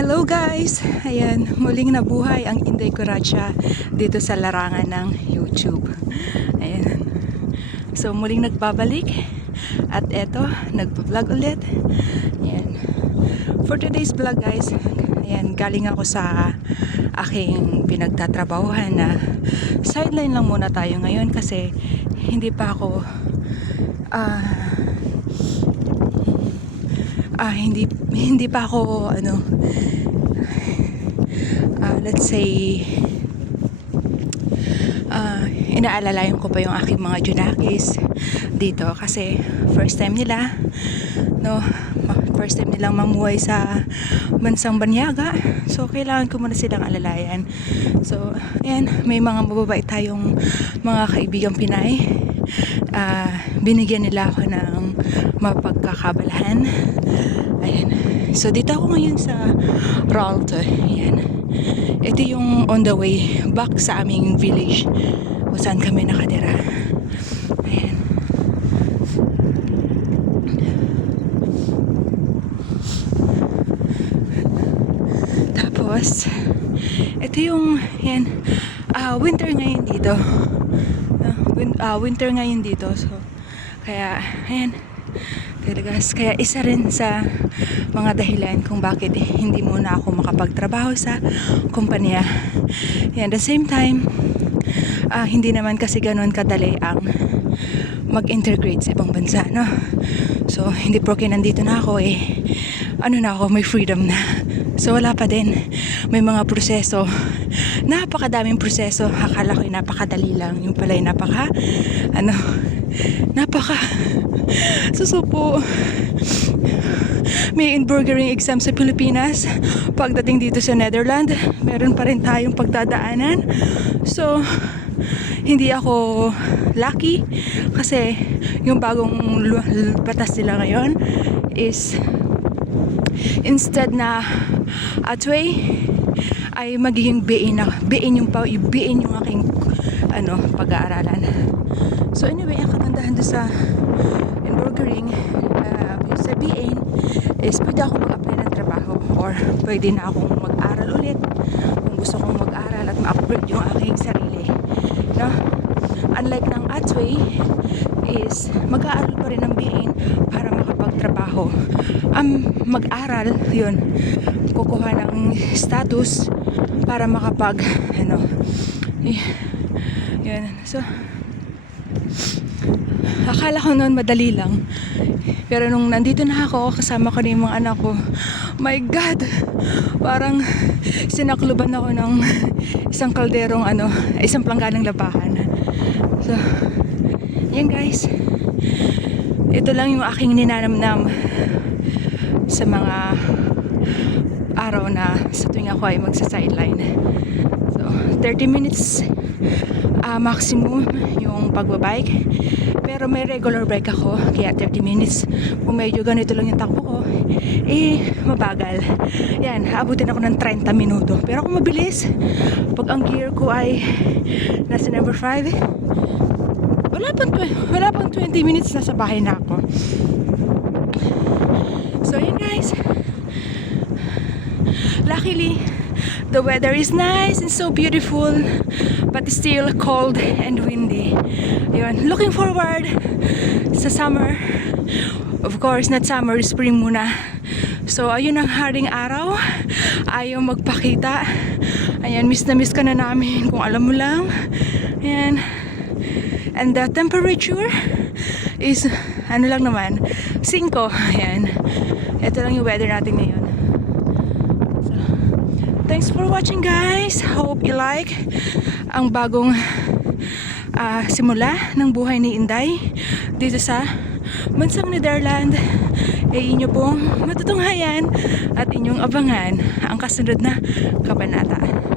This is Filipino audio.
Hello guys! Ayan, muling nabuhay ang Inday Coracha dito sa larangan ng YouTube. Ayan. So muling nagbabalik at eto, nagpa-vlog ulit. Ayan. For today's vlog guys, ayan, galing ako sa aking pinagtatrabahuhan na sideline lang muna tayo ngayon kasi hindi pa ako hindi pa ako let's say inaalalayan ko pa yung aking mga junakis dito kasi first time nilang mamuhay sa bansang Banyaga, so kailangan ko muna silang alalayan. So ayan, may mga mababait tayong mga kaibigang Pinay. Binigyan nila ako ng mapagkakabalahan. Ayan. So dito ako ngayon sa Ralto. Ayan. Ito yung on the way back sa aming village kung saan kami nakatira. Ayan. Tapos ito yung ayan, winter ngayon dito. Winter ngayon dito, so kaya ayan talaga, kaya isa rin sa mga dahilan kung bakit hindi muna ako makapagtrabaho sa kumpanya. And at the same time, hindi naman kasi ganoon kadali ang mag-integrate sa ibang bansa, no? So hindi porke nandito na ako may freedom na. So wala pa din, may mga proseso, napakadaming proseso. Akala ko napakadali lang, yung pala susupo. May in-burgering exam sa Pilipinas. Pagdating dito sa Netherlands, meron pa rin tayong pagdadaanan. So hindi ako lucky kasi yung bagong batas nila ngayon is instead na atway ay magiging BA yung aking pag-aaralan. So anyway, ang kagandahan doon sa embroidering sa BA is pwede ako mag-apply ng trabaho or pwede na akong mag-aral ulit kung gusto kong mag-aral at ma-upgrade yung aking sarili, no? Unlike ng atway is mag-aaral pa rin ng BA para makapagtrabaho. Mag-aral yun, kukuha ng status para makapag yun. So akala ko noon madali lang, pero nung nandito na ako, kasama ko na yung mga anak ko, my God, parang sinakluban ako ng isang kalderong isang plangganang labahan. So yan guys, ito lang yung aking ninanamnam sa mga araw na sa tuwing ako ay magsa-sideline. So 30 minutes maximum yung pagbabike, pero may regular bike ako kaya 30 minutes. Kung medyo ganito lang yung takbo ko, mabagal. Yan, aabutin ako ng 30 minuto. Pero kung mabilis, pag ang gear ko ay nasa number 5, wala pang 20 minutes, nasa bahay na ako. So yun guys, luckily the weather is nice and so beautiful, but still cold and windy. Ayun, looking forward sa summer. Of course, not summer, spring muna. So ayun ang haring araw, ayaw magpakita. Ayan, miss na miss ka na namin kung alam mo lang. Ayan. And the temperature is lang naman 5. Ayan, ito lang yung weather natin ngayon. So, thanks for watching guys. Hope you like ang bagong simula ng buhay ni Inday dito sa bansang Netherlands. Inyo pong matutunghayan at inyong abangan ang kasunod na kabanata.